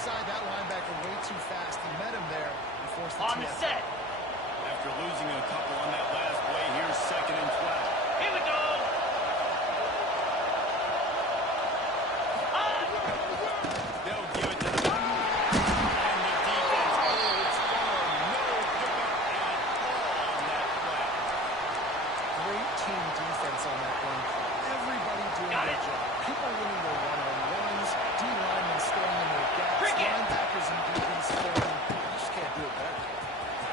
inside that linebacker way too fast. He met him there and forced the On the set. After losing a couple on that last play, here's 2nd and 12. Here we go. They'll give it to the back. And the defense holds firm. No pickup at all on that play. Great team defense on that one. Everybody doing their job. People winning their one-on-ones, D-linemen staying in their gaps, linebackers and DBs filling. You just can't do it better.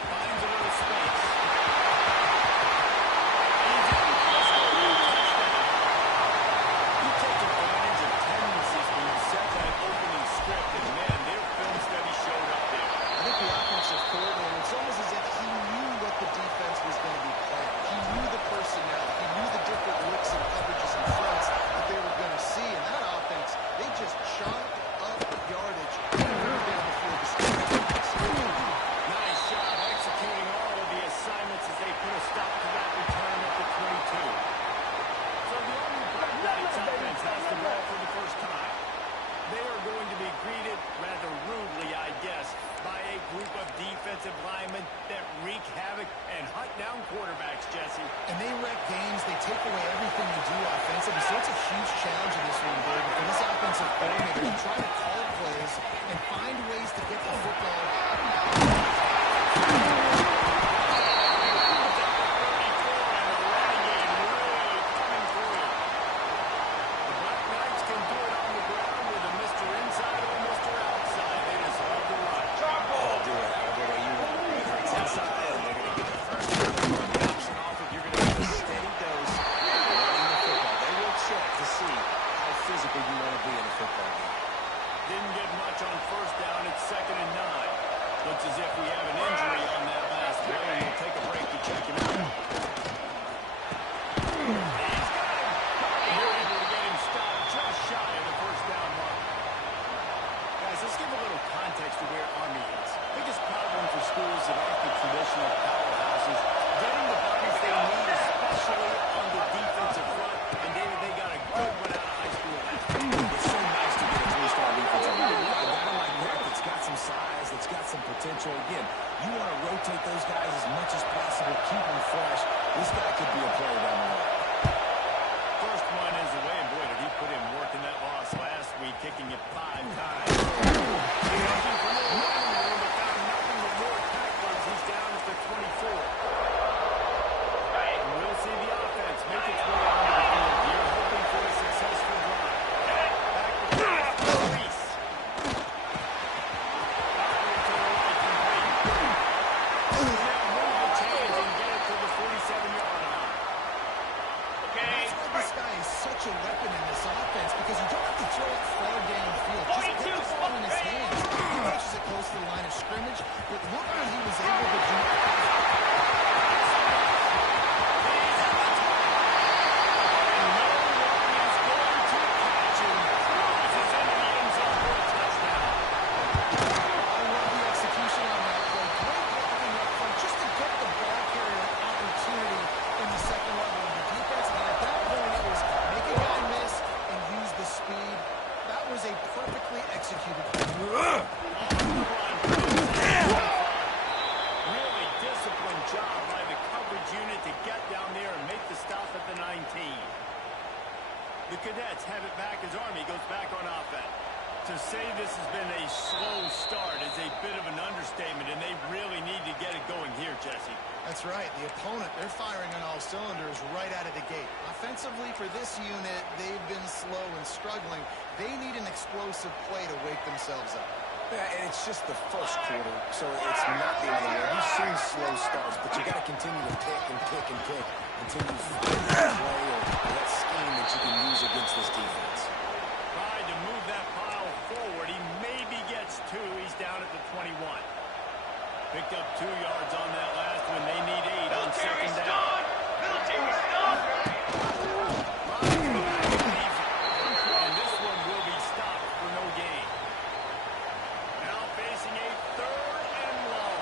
Finds a little space. You take advantage of tendencies when you set that opening script, and man, their film study showed up there. I think the offensive coordinator, it's almost as if he knew what the defense was going to be playing. He knew the personnel. He knew the different looks and coverages and fronts that they were going to see. And that offense, they just chopped up yardage and moved down the field to stop the offense. Nice job executing all of the assignments as they put a stop to that return at the 22. So the Army Black offense has the ball for the first time. They are going to be greeted rather rudely, I guess, by a group of defensive linemen that wreak havoc and hunt down quarterbacks, Jesse. And they wreck games. They take away everything they do offensively. So it's a huge challenge in this one, David, for this offensive coordinator to try to call plays and find ways to get the football. Didn't get much on 1st down. It's 2nd and 9. Looks as if we have an injury on that last play, and we'll take a break to check him out. He's got him. They're able to get him stopped just shy of the 1st down mark. Guys, let's give a little context to where Army is. Biggest problem for schools that aren't the traditional powerhouses, getting the bodies they need, especially on the defensive front. And David, they got a good one out of high school last week. It's so nice to get a three-star defensive line. A guy like that that's got some size, that's got some potential. Again, you want to rotate those guys as much as possible, keep them fresh. This guy could be a player down the line. First one is away, and boy, did he put in work in that loss last week, kicking it 5 times. Looking for more running room, but found nothing but more tacklers. He's down at the 24. And we'll see the offense make its way onto the field here, hoping for a successful drive. Back to Reese. Fire to the right, complete. Now move the chains and get it to the 47-yard line. Okay. This guy is such a weapon in this offense because you don't have to throw it far downfield. Just get the ball in his hands. He catches it close to the line of scrimmage, but look what he was able to do. The Cadets have it back as Army goes back on offense. To say this has been a slow start is a bit of an understatement, and they really need to get it going here, Jesse. That's right. The opponent, they're firing on all cylinders right out of the gate. Offensively, for this unit, they've been slow and struggling. They need an explosive play to wake themselves up. Yeah, and it's just the first quarter, so it's not the end of the world. We've seen slow starts, but you got to continue to pick and pick and pick until you find that play or that scheme that you can use against this defense. Tried to move that pile forward. He maybe gets 2. He's down at the 21. Picked up 2 yards on that last one. They need 8 on 2nd down. Military stop. And this one will be stopped for no gain. Now facing a 3rd and long.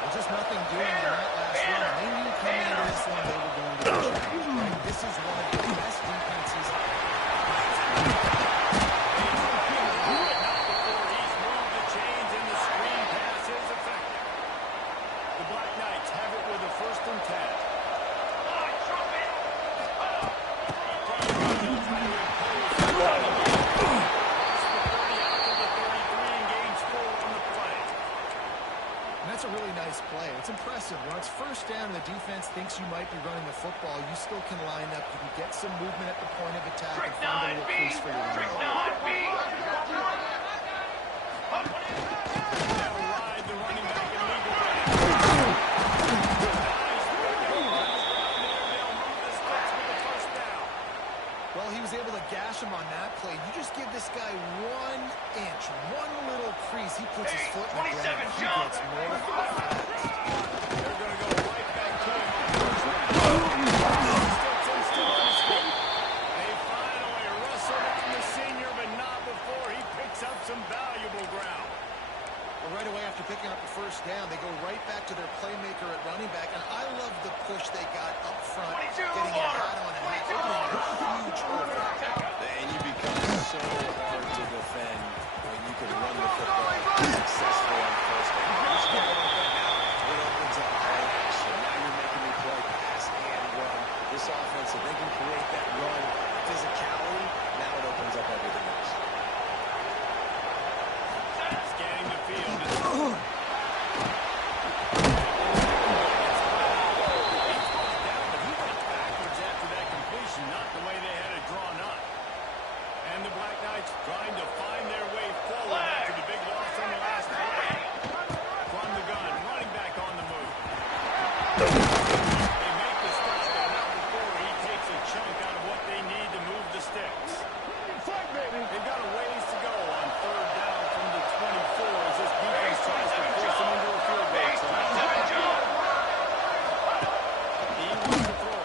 There's just nothing doing in that last run. They knew coming into this one they were going to be challenged. Right? This is one of the best defenses. Not before he's moved And that's a really nice play. It's impressive. When it's first down and the defense thinks you might be running the football, you still can line up. You can get some movement at the point of attack and find a little crease for your running. They'll ride the running back and leave it ready. They'll move the sticks with the first down. Well, he was able to gash him on that play. You just give this guy 1 inch, one little crease. He puts his foot in the ground. He gets more fast. They're going to go right back to him on first down. Sticks and still on his feet. They finally wrestled on the senior, but not before he picks up some valuable ground. Well, right away after picking up the first down, they go right back to their playmaker at running back. And I love the push they got up front, getting a hat on a hat, opening a huge hole. And you become so hard to defend when you can run the football successfully on first down. It opens up all action. Now you're making me play pass and run. This offense, if they can create that run physicality, now it opens up everything else. Scanning the field. Not the way they had it drawn up. And the Black Knights trying to find their way forward after the big loss on the last play. From the gun, running back on the move. They make the stop, but not before he takes a chunk out of what they need to move the sticks. They've got a ways to go on third down from the 24 as this defense tries to force them into a field goal. He wants to throw.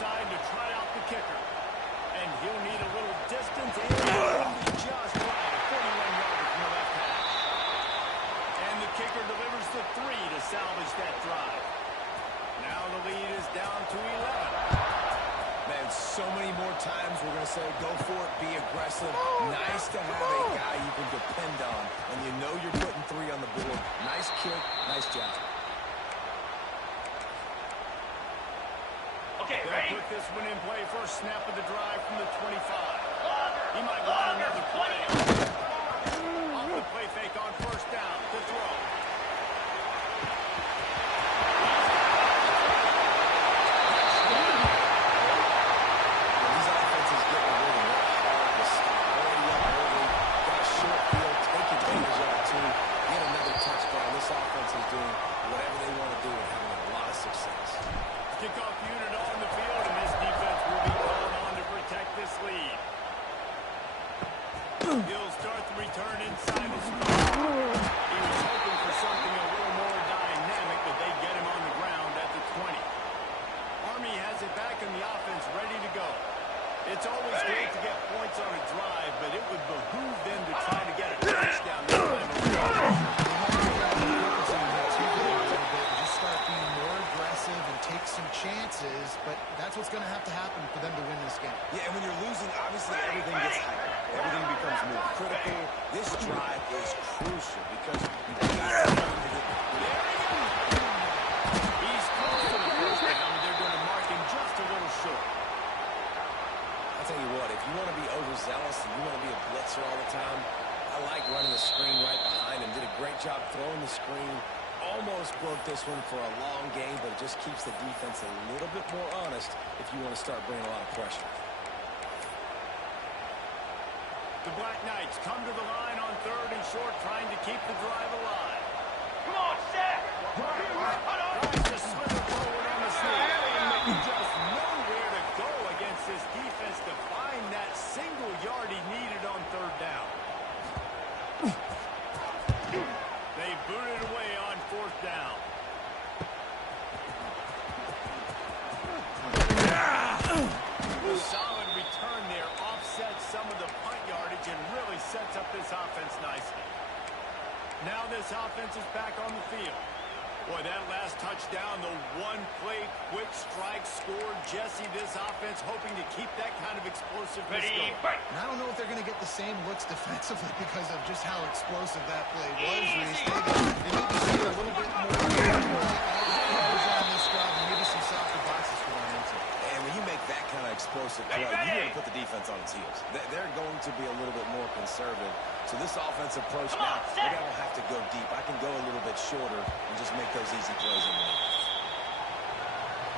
To try out the kicker. And he'll need a little distance and just right. 41-yarder from the left hash. And the kicker delivers the 3 to salvage that drive. Now the lead is down to 11. Man, so many more times we're going to say, go for it, be aggressive. Nice to have a guy you can depend on, and you know you're putting 3 on the board. Nice kick, nice job. They'll put this one in play. First snap of the drive from the 25. He might want another play. Off the play fake on first down to throw. These offenses get really hard to stop already up early. Got a short field, take advantage of it too. Get another touchdown. This offense is doing whatever they want to do and having a lot of success. Kickoff unit on the field, and this defense will be called on to protect this lead. He'll start the return inside the spot. He was hoping for something a little more dynamic, but they get him on the ground at the 20. Army has it back in the offense, ready to go. It's always great to get points on a drive, but it would behoove them to try to get a touchdown this time around. And take some chances, but that's what's going to have to happen for them to win this game. Yeah, and when you're losing, obviously everything gets hyped. Everything becomes more critical. This drive is crucial because you got to He's close to the first down, and they're going to mark him just a little short. I'll tell you what, if you want to be overzealous and you want to be a blitzer all the time, I like running the screen right behind him. Did a great job throwing the screen. Almost broke this one for a long game, but it just keeps the defense a little bit more honest if you want to start bringing a lot of pressure. The Black Knights come to the line on third and short, trying to keep the drive alive. Come on, Shaq! Tries to slither forward on the sneak. Just nowhere to go against this defense to find that single yard he needed on third down. They booted away on fourth down. A solid return there offsets some of the punt yardage and really sets up this offense nicely. Now this offense is back on the field. Boy, that last touchdown, the one-play quick strike scored. Jesse, this offense hoping to keep that kind of explosiveness going. And I don't know if they're going to get the same looks defensively because of just how explosive that play was, Reese. They need to see a little bit more on this drive and maybe some softer boxes to run into. And when you make that kind of explosive play, you got to put the defense on its heels. They're going to be a little bit more conservative. So this offensive approach now, maybe I don't have to go deep. I can go a little bit shorter and just make those easy plays in the lane.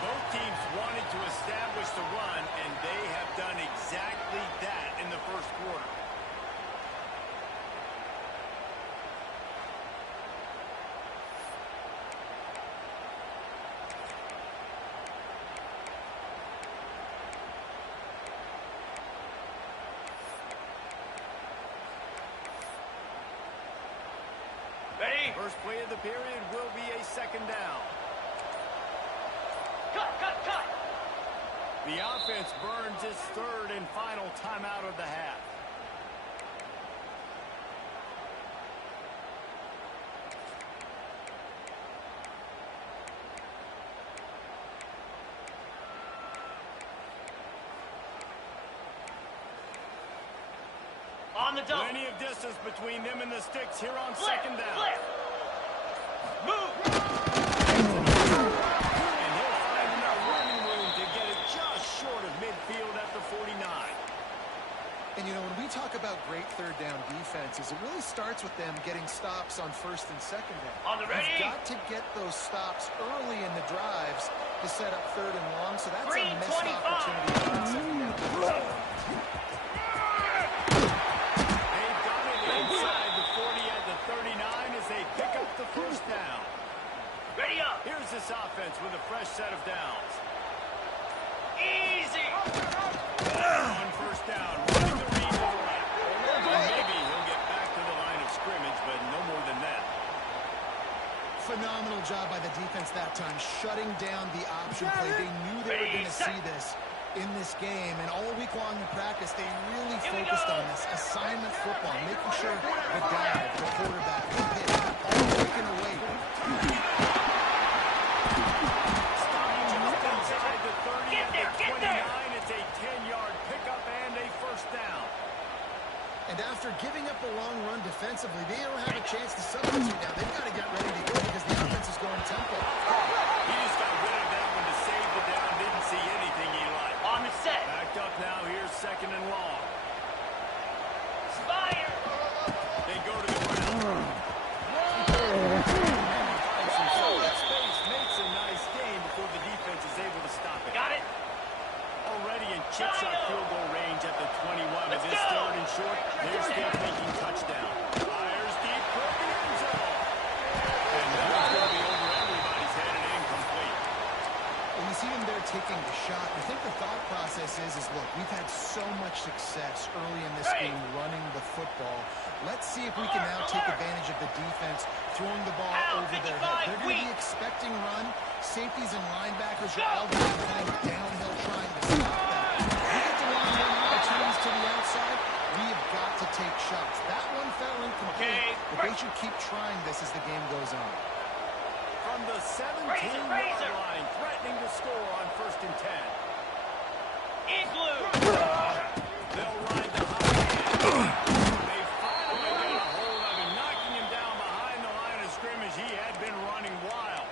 Both teams wanted to establish the run, and they have done exactly that in the first quarter. Ready? First play of the period will be a second down. Cut. The offense burns its third and final timeout of the half. On the double. Plenty of distance between them and the sticks here on second down. Flip. Move. And he'll find enough running room to get it just short of midfield at the 49. And, you know, when we talk about great third down defenses, it really starts with them getting stops on first and second down. On the ready. You've got to get those stops early in the drives to set up third and long, so that's a missed 3:25. opportunity on second down. They've got it inside the 40 at the 39 as they pick up the first down. Ready up. Here's this offense with a fresh set of downs. Easy. On first down, running the read to the right. Maybe he'll get back to the line of scrimmage, but no more than that. Phenomenal job by the defense that time, shutting down the option play. They knew they were going to see this in this game, and all week long in practice, they really focused on this assignment football, making sure the dive, the quarterback, the hit, all taken away. Stopping just inside the 30 Get there, at the get 29. there. It's a 10-yard pickup and a first down. And after giving up a long run defensively, they don't have a chance to substitute now. They've got to get ready to go because the offense is going tempo. He just got rid of that one to save the down. Didn't see anything he liked. On the set. Backed up now. Here's second and long. Fire. They go to the ground. Finds some solid space. Makes a nice gain before the defense is able to stop it. Got it. Already in chip shot field goal range at the 21. Let's It is go. third and short. They're still thinking touchdown. Fires deep for the end zone. And that one's going to be over everybody's head and incomplete. And you see them there taking the shot. I think the thought process is look, we've had so much success early in this game running the football. Let's see if we can now take advantage of the defense throwing the ball over their head. They're going to be expecting run. Safeties and linebackers are all going to be playing downhill trying to stop that. We get to long run opportunities to the outside. We have got to take shots. That one fell incomplete, but they should keep trying this as the game goes on. From the 17-yard line, threatening to score on first and 10. Igloo. They'll ride the hot hand. They finally get a hold of him, knocking him down behind the line of scrimmage. He had been running wild.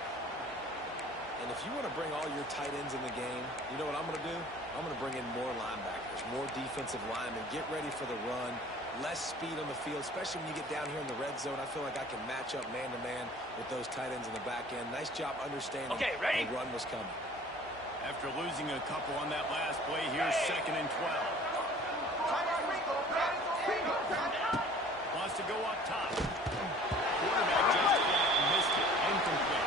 And if you want to bring all your tight ends in the game, you know what I'm going to do? I'm going to bring in more linebackers, more defensive linemen, get ready for the run, less speed on the field, especially when you get down here in the red zone. I feel like I can match up man-to-man with those tight ends in the back end. Nice job understanding ready? the run was coming. After losing a couple on that last play, here's second and 12. Wants to go up top. Quarterback just missed it. Incomplete.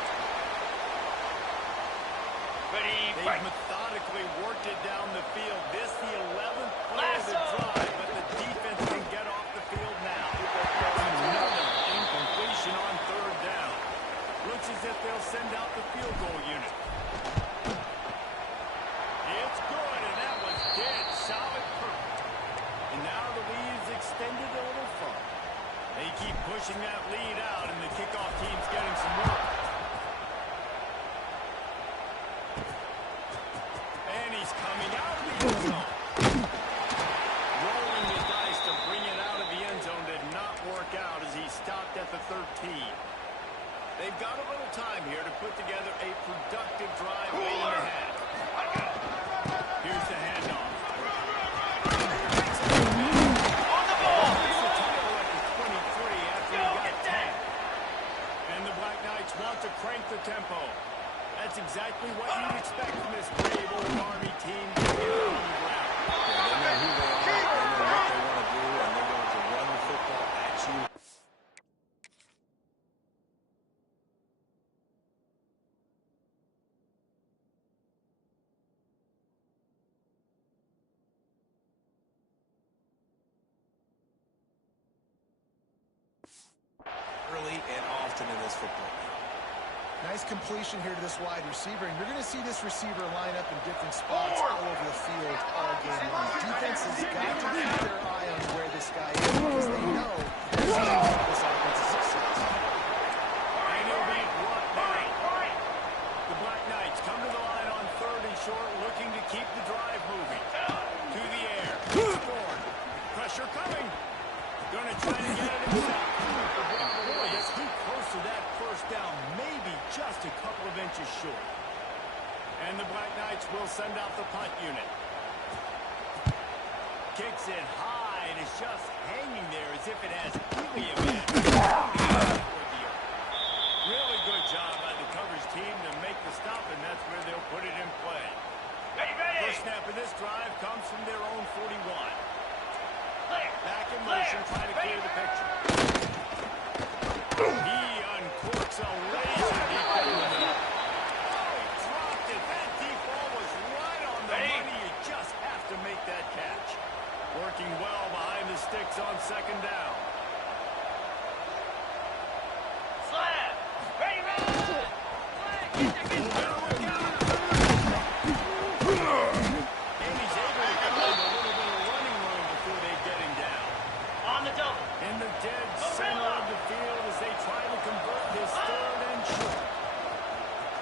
Ready. They've methodically worked it down the field. This the 11th play of the drive, but the defense can get off the field now. Another incompletion on third down. Looks as if they'll send out the field goal unit. It's good, and that was dead solid perfect. And now the lead is extended a little further. They keep pushing that lead out, and the kickoff team's getting some work. And he's coming out of the end zone. Rolling the dice to bring it out of the end zone did not work out as he stopped at the 13. They've got a little time here to put together a productive drive late in the half. Here's the handoff. often in this football game. Nice completion here to this wide receiver, and you're going to see this receiver line up in different spots all over the field all game long. Defense has got to keep their eye on where this guy is because they know this offensive success. And he'll be brought down. The Black Knights come to the line on 3rd and short, looking to keep the drive moving. To the air. Scored. Pressure coming. Going to try to get it himself. Boy, it's too close to that first down. Maybe just a couple of inches short. And the Black Knights will send out the punt unit. Kicks it high and it's just hanging there as if it has helium in it. Really good job by the coverage team to make the stop, and that's where they'll put it in play. Ready. First snap of this drive comes from their own 41. Clear. Back in motion, trying to clear the picture. He uncorks a laser deep ball. Oh, he dropped it. That deep ball was right on the money. You just have to make that catch. Working well behind the sticks on 2nd down. Slab. Ready, run. And he's able to find a little bit of running room before they get him down. On the double. In the dead center of the field as they try to convert this 3rd and short.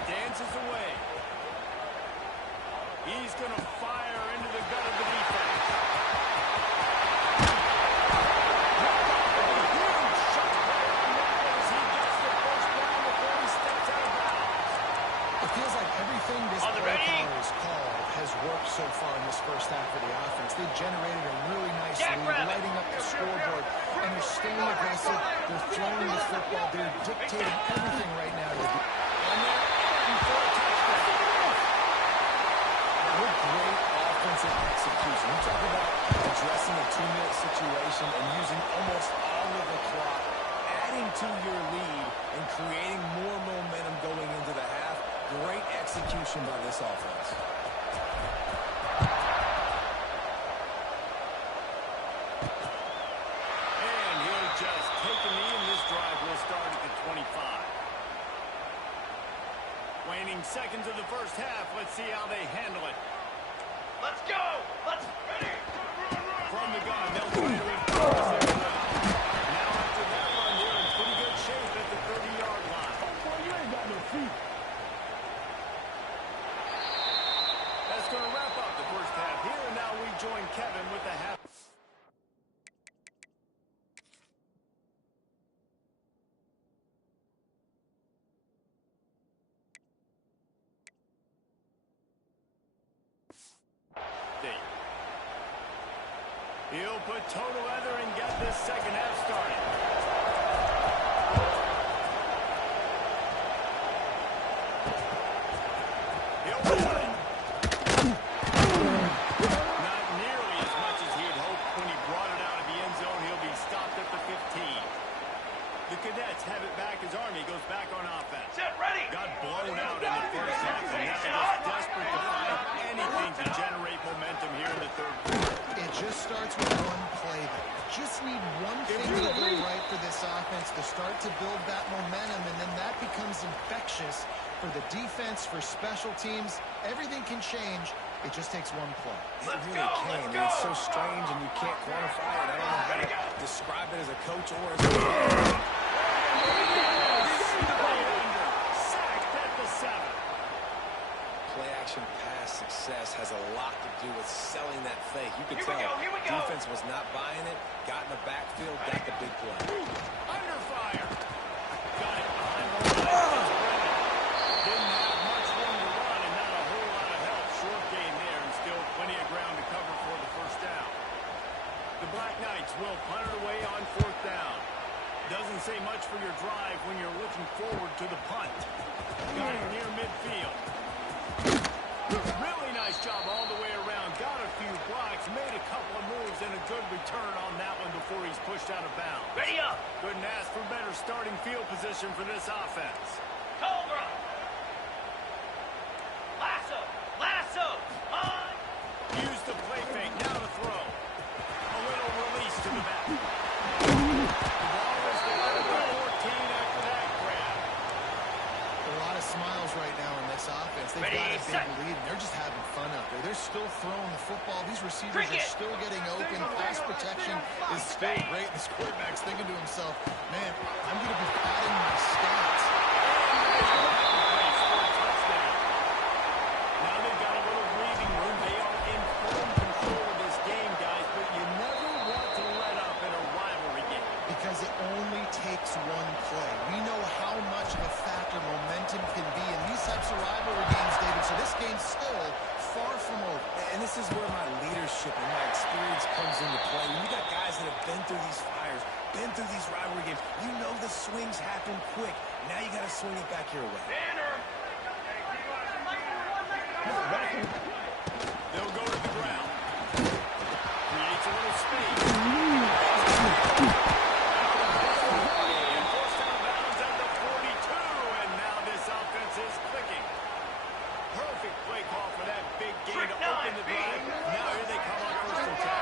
Dances away. He's going to fire into the gut of the defense. Huge shot right on that as he gets the first down before he steps out of bounds. It feels like everything this On the play ready. caller has called has worked so far in this first half of the offense. They've generated a really nice lead, Jackrabbit. lighting up the scoreboard, and they're staying aggressive. They're throwing the football. They're dictating everything right now. And they're in for a touchdown. What great offensive execution. You talk about addressing a 2-minute situation and using almost all of the clock, Adding to your lead and creating more momentum going into the half. Great execution by this offense. And he'll just take a knee, and this drive will start at the 25. Waning seconds of the first half. Let's see how they handle it. Let's go. Let's ready. From the gun, they'll try to enforce their will. Now after that run, they're in pretty good shape at the 30-yard line. Boy, you ain't got no feet. That's going to wrap up the first half here, and now we join Kevin with the half. He'll put toe together and get this second half started. He'll run it. Not nearly as much as he had hoped when he brought it out of the end zone. He'll be stopped at the 15. The Cadets have it back as Army goes back on offense. Set, ready. Got blown out in the first half, and now just desperate to find anything to generate momentum here in the 3rd quarter. It just starts with one play. Just need one thing to go right for this offense to start to build that momentum, and then that becomes infectious for the defense, for special teams. Everything can change. It just takes one play. It really can. And it's so strange, and you can't quantify it. I don't know how to describe it as a coach or as a player. Sacked at the 7. Play-action pass success has a lot to do with selling that fake. You could tell Here we go. defense was not buying it, got in the backfield, got the big play. Under fire. Got it behind the line. Didn't have much room to run and not a whole lot of help. Short gain there and still plenty of ground to cover for the first down. The Black Knights will punt it away on 4th down. Doesn't say much for your drive when you're looking forward to the punt. Got it near midfield. Really nice job all the way around. Got a few blocks, made a couple of moves, and a good return on that one before he's pushed out of bounds. Ready up. Couldn't ask for better starting field position for this offense. Cobra. Lasso. Lasso. On. Use the play fake. Now to throw. A little release to the back. The ball is down to the 14 after that grab. they're still throwing the football. These receivers are still getting open. Pass protection is still great. This quarterback's thinking to himself, man, I'm going to be padding my stats. Now they've got a little breathing room. They are in full control of this game, guys, but you never want to let up in a rivalry game. Because it only takes one play. We know how much of a factor momentum can be in these types of rivalry games, David. So this game's still far from over. And this is where my leadership and my experience comes into play. When you got guys that have been through these fires, been through these rivalry games, you know the swings happen quick. Now you got to swing it back your way. They'll go to the ground. Creates a little space. And forced out of bounds at the 42, and now this offense is clicking. Perfect play call for that big gain to open the drive. Now here they come on first and 10.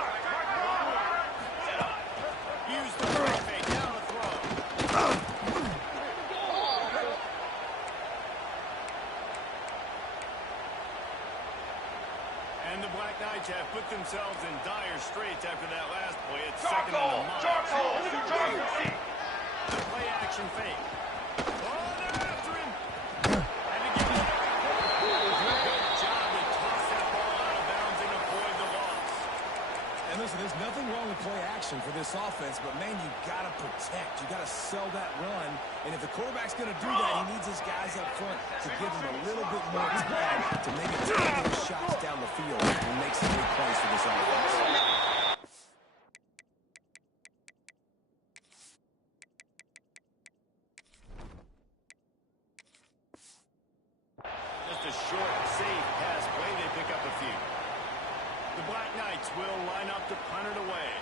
Use the break fake, down the throw. And the Black Knights have put themselves in dire straits after that last play. It's second and a mile. The play action fake. Oh, they're after him. And to give it good job to toss that ball out of bounds and avoid the loss. And listen, there's nothing wrong with play action for this offense, but man, you got to protect. You got to sell that run. And if the quarterback's going to do that, he needs his guys up front to give him a little bit more time to maybe take those shots down the field and make some big plays for this offense. Just a short, safe pass play. They pick up a few. The Black Knights will line up to punt it away.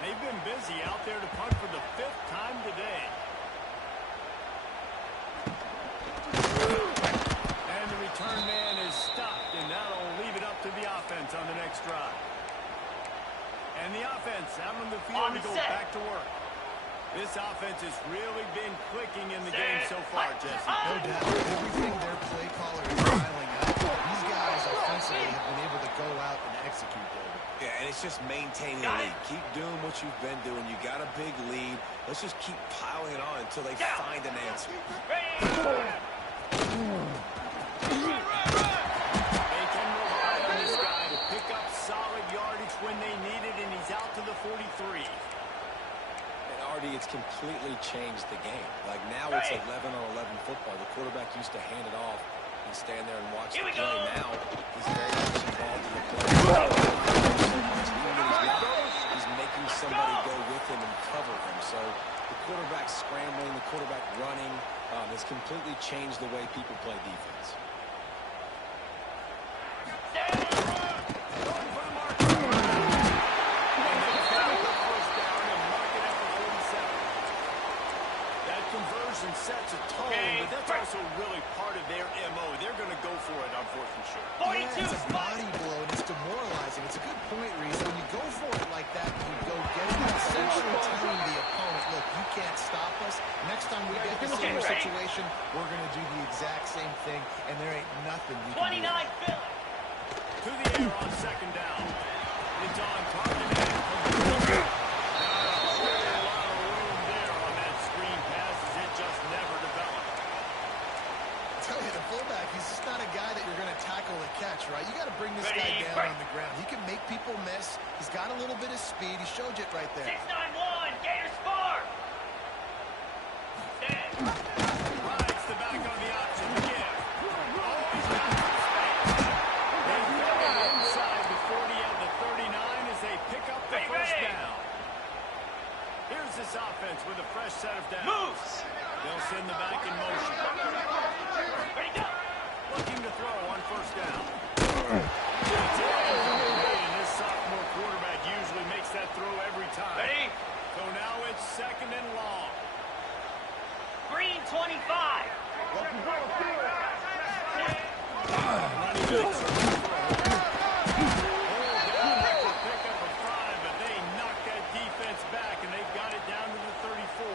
They've been busy out there to punt for the 5th time today. And the return man is stopped, and that'll leave it up to the offense on the next drive. And the offense out on the field to go back to work. This offense has really been clicking in the game so far, Jesse. No doubt. Everything their play caller is dialing up. These guys offensively have been able to go out and execute, David. Yeah, and it's just maintaining the lead. Keep doing what you've been doing. You got a big lead. Let's just keep piling it on until they find an answer. They can rely on this guy to pick up solid yardage when they need it, and he's out to the 43. And Artie, it's completely changed the game. Like now it's 11-on-11 football. The quarterback used to hand it off and stand there and watch the play. Now he's very much involved in the play. He's making somebody go with him and cover him. So the quarterback scrambling, the quarterback running has completely changed the way people play defense. Conversion sets a tone, but that's also really part of their MO. They're going to go for it on 4th and short. Yeah, it's a body blow, and it's demoralizing. It's a good point, Reese. When you go for it like that, you go get it, essentially telling the opponent, look, you can't stop us. Next time we get the same situation, we're going to do the exact same thing, and there ain't nothing you can do. 29 Philly. To the air on 2nd down. It's on target. He's just not a guy that you're going to tackle and catch, right? You got to bring this guy down on the ground. He can make people miss. He's got a little bit of speed. He showed you it right there. 691, Gators Farm. Rides the back on the option again. Always got some space. They throw it inside the 40 and the 39 as they pick up the first down. Here's this offense with a fresh set of downs. Moves. They'll send the back in motion. Ready, go. Looking to throw on 1st down. And this sophomore quarterback usually makes that throw every time. Ready? So now it's 2nd and long. Green 25. Running backs are looking for a hold down to pick up a 5, but they knocked that defense back, and they've got it down to the 34.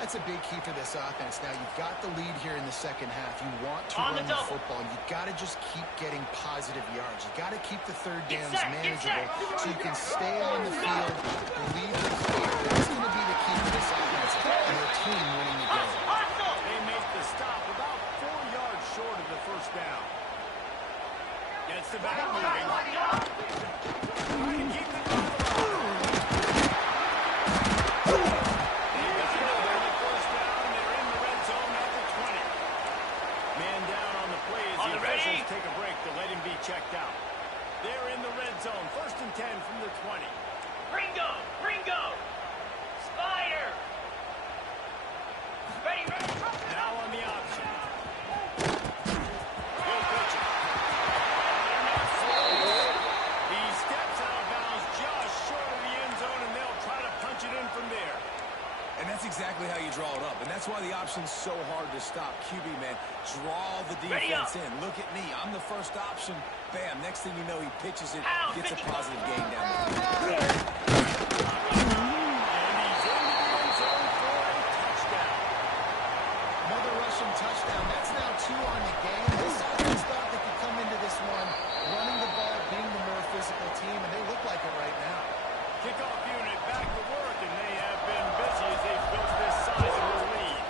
That's a big key for this offense. Now, you've got the lead here in the second half. You want to On run the the double. football. You've got to just keep getting positive yards. You've got to keep the third downs manageable so you can stay on the field. The lead is clear. That's going to be the key for this offense and their team winning the game. Hustle! They make the stop about 4 yards short of the first down. Gets the back moving. Trying to keep the drive alive. They've got another first down, and they're in the red zone at the 20. Man down on the play as the officials take a break to let him be checked out. They're in the red zone, 1st and 10 from the 20. Ringo! Ringo! Spider! Ready, ready! Now on the option. Good pitching. He steps out of bounds just short of the end zone, and they'll try to punch it in from there. And that's exactly how you draw it up. And that's why the option's so hard to stop. QB, man, draw the defense in. Look at me. I'm the first option. Bam. Next thing you know, he pitches it, gets a positive gain down the field. And he's in the end zone for a touchdown. Another rushing touchdown. That's now 2 on the game. This offense thought they could come into this one running the ball, being the more physical team, and they look like it right now. Kickoff unit back to work, and they have been busy as they've built this sizable lead.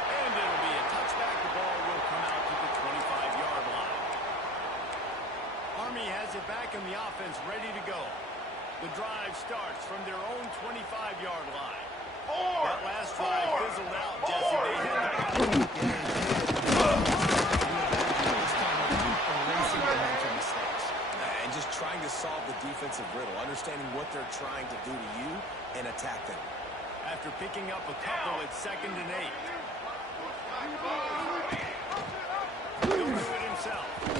And it'll be a touchback. The ball will come out to the 25-yard line. Army has it back in the offense, ready to go. The drive starts from their own 25-yard line. That last drive fizzled out, Jesse. They had Erasing the mental mistakes. And just trying to solve the defensive riddle, understanding what they're trying to do to you and attack them. after picking up a couple at 2nd and 8. He'll do it himself. He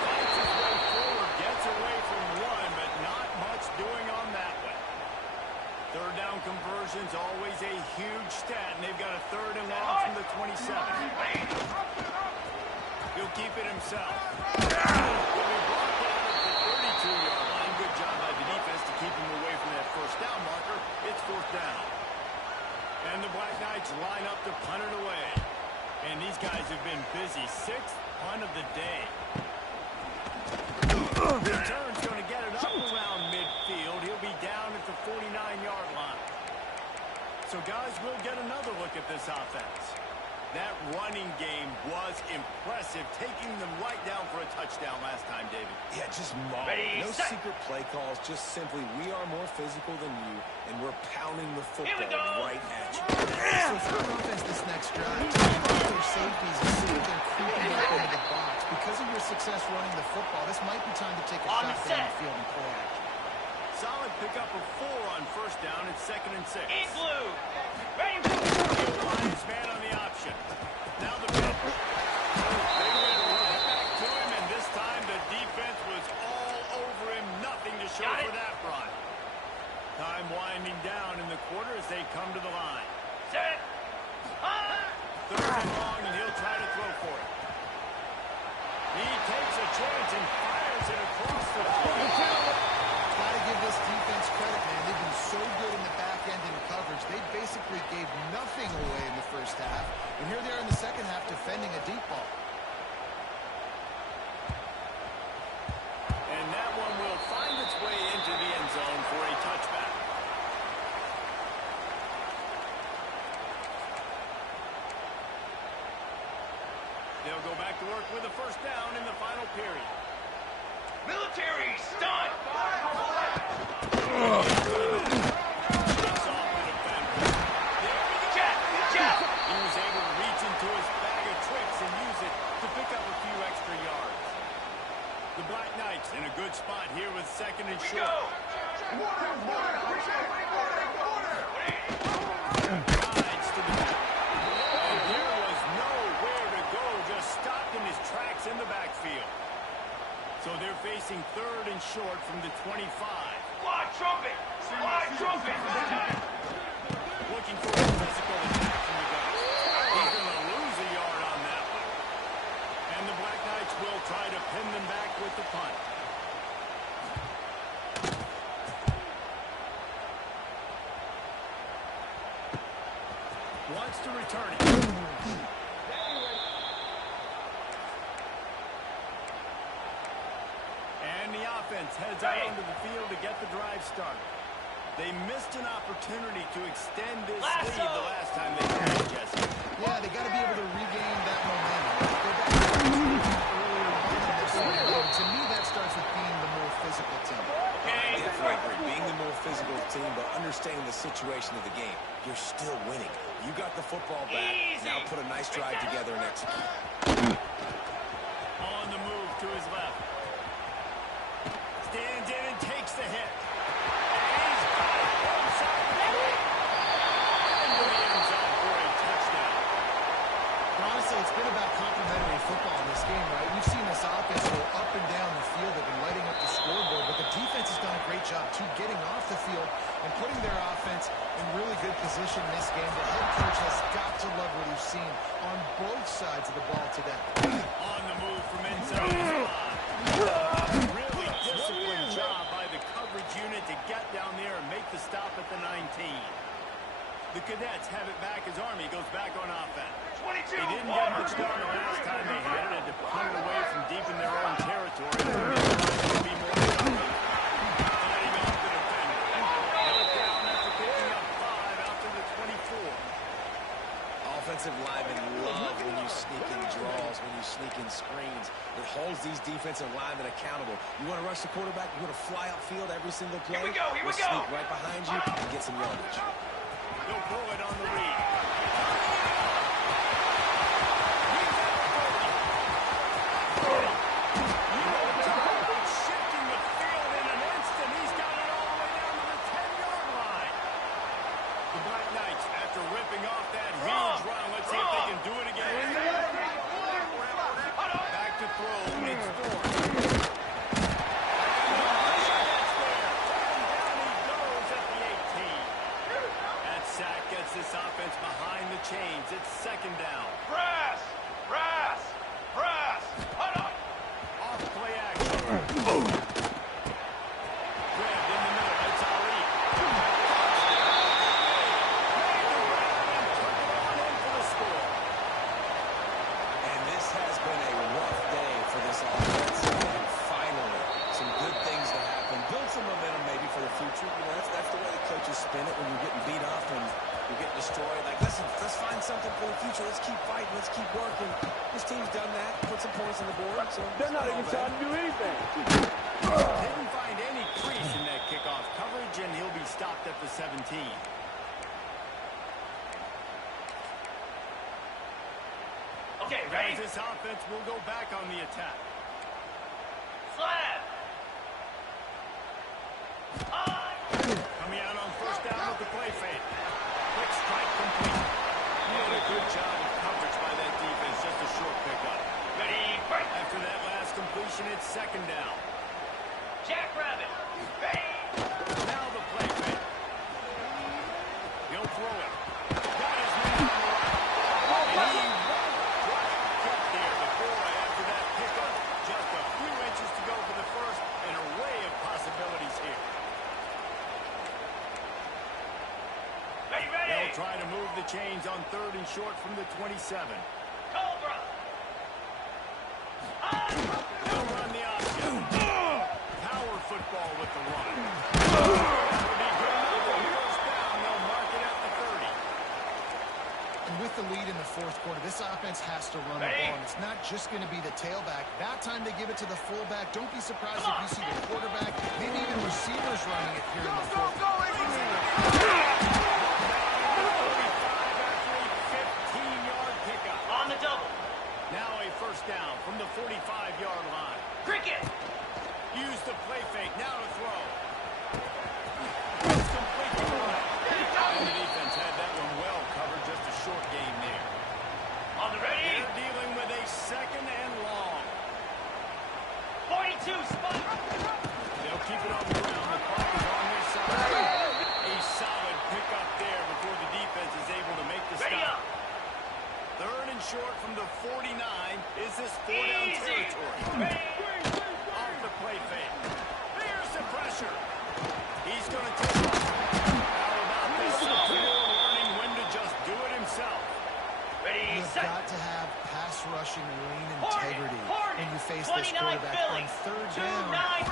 fights his way forward, gets away from one, but not much doing on that one. 3rd down conversion's always a huge stat, and they've got a 3rd and long from the 27. He'll keep it himself. He'll be brought down at the 32-yard line. Good job by the defense to keep him away from that 1st down marker. It's 4th down. And the Black Knights line up to punt it away. And these guys have been busy. 6th punt of the day. Return's going to get it up around midfield. He'll be down at the 49-yard line. So, guys, we'll get another look at this offense. That running game was impressive, taking them right down for a touchdown last time, David. Yeah, just mauling. No secret play calls, just simply we are more physical than you, and we're pounding the football right at you. So for an offense this next drive, their safeties and see if they're creeping up into the box. Because of your success running the football, this might be time to take a shot down the field and play action. Solid pickup of 4 on 1st down at 2nd and 6. In blue. Ready. He'll find his man on the option. Now the pitch. They went right back to him, and this time the defense was all over him. Nothing to show for that run. Time winding down in the quarter as they come to the line. Set. 3rd and long, and he'll try to throw for it. He takes a chance and fires it across the field. Got to give this defense credit, man. They've been so good in the back end in coverage. They basically gave nothing away in the 1st half. And here they are in the 2nd half defending a deep ball. And that one will find its way into the end zone for a touchback. They'll go back to work with a 1st down in the final period. Military stunt. Jack. He was able to reach into his bag of tricks and use it to pick up a few extra yards. The Black Knights in a good spot here with 2nd and short. Guides to the back. And there was nowhere to go, just stopped in his tracks in the backfield. So they're facing 3rd and short from the 25. Wide trumpet. Wide trumpet. Looking for a physical attack from the guys. He's going to lose a yard on that one. And the Black Knights will try to pin them back with the punt. heads out onto the field to get the drive started. They missed an opportunity to extend this lead the last time they played, Jesse. Yeah, they got to be able to regain that momentum. Go back to earlier on in this game. To me, that starts with being the more physical team. I definitely agree. Being the more physical team, but understanding the situation of the game. You're still winning. You got the football back. Now put a nice drive together and execute. On the move to his left. Stands in and takes the hit. And he's got it inside the 3. Into the end zone for a touchdown. Honestly, it's been about complementary football in this game, right? We've seen this offense go up and down the field. They've been lighting up the scoreboard, but the defense has done a great job, too, getting off the field and putting their offense in really good position in this game. The head coach has got to love what he's seen on both sides of the ball today. On the move from inside his line. Really disciplined job by the coverage unit to get down there and make the stop at the 19. The Cadets have it back as Army goes back on offense. 22. They didn't get much done the last time they had it, and to punt it away from deep in their own territory. To be more fighting off the defender. Held down after picking up 5 out to the 24. Offensive linemen love when you sneak in draws, when you sneak in screens. It holds these defensive linemen accountable. You want to rush the quarterback, you want to fly upfield every single play. Here we go, here we We'll go. sneak right behind you and get some yardage. They'll pull it on the read. Shifting the field in an instant. He's got it all the way down to the 10-yard line. The Black Knights, after ripping off that huge run, let's see if they can do it again. Back to throw. It's Thorne. This offense behind the chains. It's second down. Brass! Brass! Brass! Hold on! Off play action. Grabbed in the middle. It's Ali. Made the grab and took it on in for the score. And this has been a rough day for this offense. And finally, some good things to happen. Build some momentum maybe for the future. You know, that's the way the coaches spin it when you're getting beat off and you're getting destroyed. Like, listen, let's find something for the future. Let's keep fighting. Let's keep working. This team's done that. Put some points on the board. So They're not even trying to do anything. Didn't find any crease in that kickoff coverage, and he'll be stopped at the 17. Okay, ready? This offense will go back on the attack. Slab! Coming out on first down with the play fake. Quick strike complete. And a good job of coverage by that defense. Just a short pickup. Ready, break! After that last completion, it's second down. Jackrabbit! Bang! Now the play fake. He'll throw it. Got his man on the right. And he won't drop the kick there. The boy, after that pickup, just a few inches to go for the first, and an array of possibilities here. Ready, ready! They'll try to move the chains on third and short from the 27. Cobra! They'll run the option. Power football with the run. That'll be good enough for first down. They'll mark it at the 30. And with the lead in the fourth quarter, this offense has to run the ball. And it's not just going to be the tailback. That time they give it to the fullback. Don't be surprised if you see the quarterback, maybe even receivers running it here in the fourth quarter. On the double. Now a first down from the 45-yard line. Cricket! Use the play fake. Now to throw. It's complete to the right. And the defense had that one well covered. Just a short game there. On the ready. They're dealing with a second and long. 42 spot. They'll keep it on the ground. The clock is on their side. A solid pickup there before the defense is able to make the Ready stop. up. Third and short from the 49. Is this four-down territory? Off the play fake. There's the pressure. He's going to take off. How about this? Learning when to just do it himself. Ready, You've set. got to have pass pass rushing lane integrity when you face this quarterback on third down.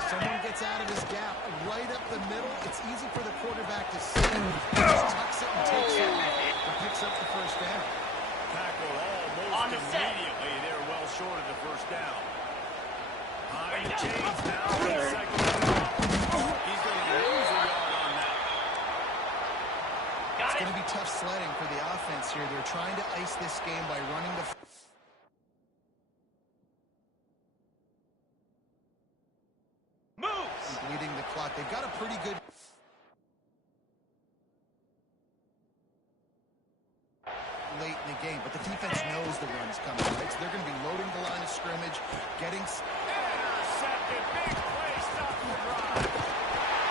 Someone gets out of his gap right up the middle. It's easy for the quarterback to see. He just tucks it and takes it and picks up the first down. Tackle almost immediately. They're well short of the first down. High the chains now. Second down. He's going to lose a yard on that. It's going to be tough sledding for the offense here. They're trying to ice this game by running the moves. Bleeding the clock. They've got a pretty good late in the game, but the defense knows the run's coming, right? So they're going to be loading the line of scrimmage, getting... Intercepted. Big play. Stop the drive.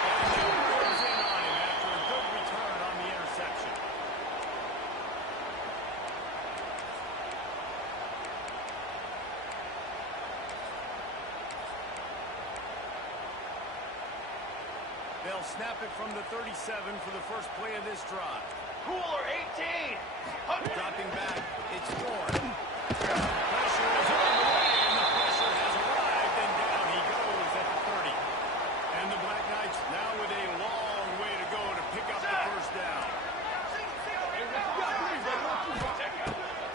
And he goes in on him after a good return on the interception. They'll snap it from the 37 for the first play of this drive. Cooler 18. Dropping back, it's Ford. Pressure is on the way, and the pressure has arrived, and down he goes at the 30. And the Black Knights now with a long way to go to pick up the first down.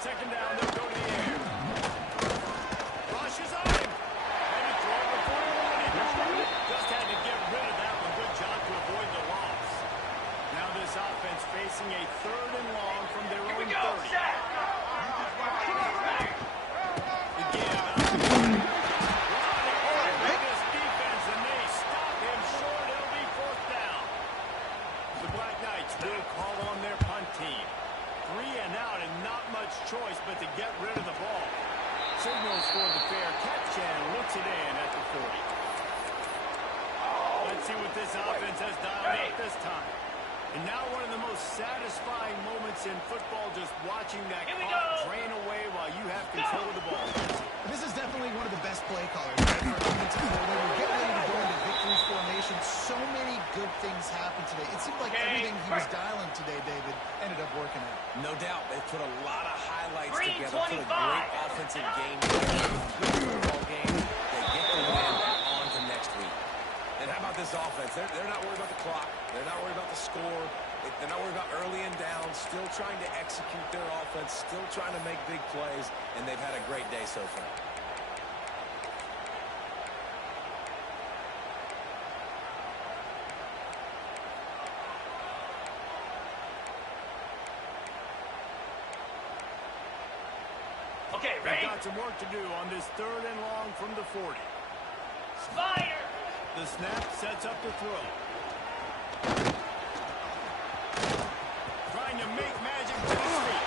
Second down, they'll go to the air. Rush is on him. And he threw it before he just had to get rid of that one. Good job to avoid the loss. Now this offense facing a third and long from their own 30. Again, this defense, and they stop him short. It'll be fourth down. The Black Knights will call on their punt team. 3 and out, and not much choice but to get rid of the ball. Signals for the fair catch and looks it in at the 40. Let's see what this offense has dialed up this time. And now one of the most satisfying moments in football, just watching that clock drain away while you have control of the ball. This is definitely one of the best play callers, right? For offensive play. When we're getting ready to go into victory formation, so many good things happened today. It seemed like everything he was dialing today, David, ended up working out. No doubt. They put a lot of highlights together, put a great offensive game, football game. They get the win on to next week. And how about this offense? They're not worried about the clock. They're not worried about the score. They're not worried about early and down. Still trying to execute their offense. Still trying to make big plays. And they've had a great day so far. Okay, ready? They've got some work to do on this third and long from the 40. Spider. The snap sets up the throw. Trying to make magic to his feet.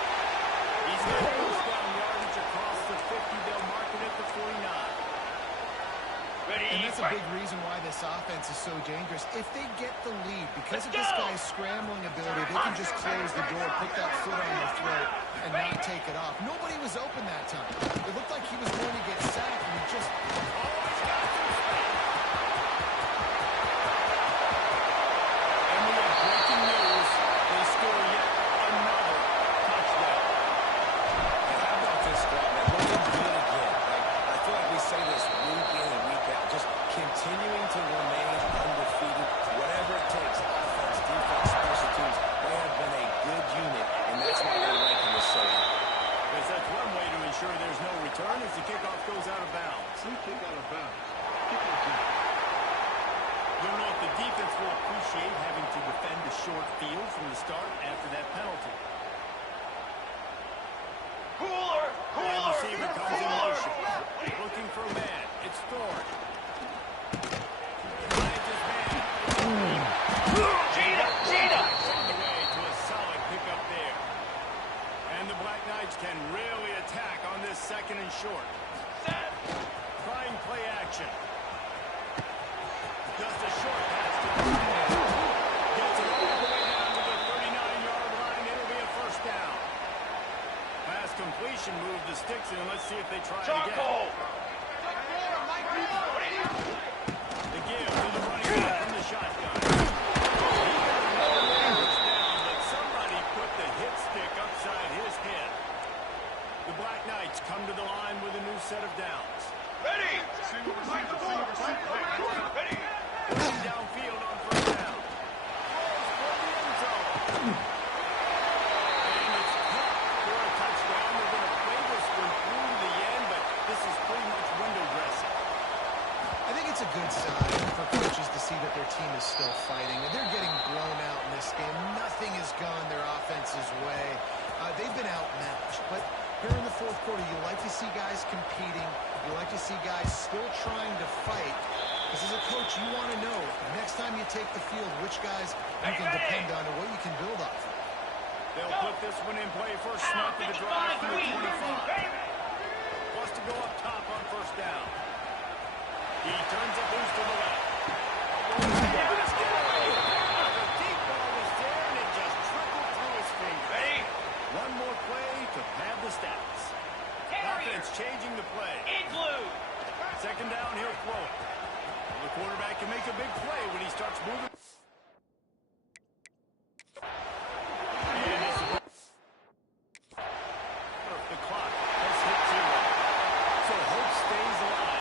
He's got first down yardage across the 50. They'll mark it at the 49. Ready? And that's a big reason why this offense is so dangerous. If they get the lead, because of this guy's scrambling ability, they can just close the door, put that foot on their throat, and not take it off. Nobody was open that time. It looked like he was going to get sacked, and he just... Continuing to remain undefeated, whatever it takes, offense, defense, special teams, they have been a good unit, and that's why they're ranking this so high. Because that's one way to ensure there's no return as the kickoff goes out of bounds. Kick out of bounds. Don't know if the defense will appreciate having to defend a short field from the start after that penalty. Cooler. And the receiver comes in motion. Looking for a man. It's Ford. Cheetah. On the way to a solid pickup there. And the Black Knights can really attack on this second and short. Trying play action. Just a short pass to the gets it all the way down to the 39-yard line. It'll be a first down. Pass completion, move the sticks in. Let's see if they try it again. The give to the running back from the shotgun. Somebody put the hit stick upside his head. The Black Knights come to the line with a new set of downs. Ready! Ready! Pushing downfield on first down. Throws for the end zone. And it's caught for a touchdown. They're going to play this one through to the end, but this is pretty much window dressing. I think it's a good sign for coaches to see that their team is still fighting. They're getting blown out in this game. Nothing has gone their offense's way. They've been outmatched, but here in the fourth quarter, you like to see guys competing. You like to see guys still trying to fight. Because as a coach, you want to know, next time you take the field, which guys you can depend on and what you can build off of. They'll put this one in play. First snap of the drive from the 25. Wants to go up top on first down. He turns it loose to the left. The deep ball was there, and it just trickled through his fingers. Ready? One more play to pad the stats. Offense changing the play. Igloo! Second down, he'll throw it. The quarterback can make a big play when he starts moving.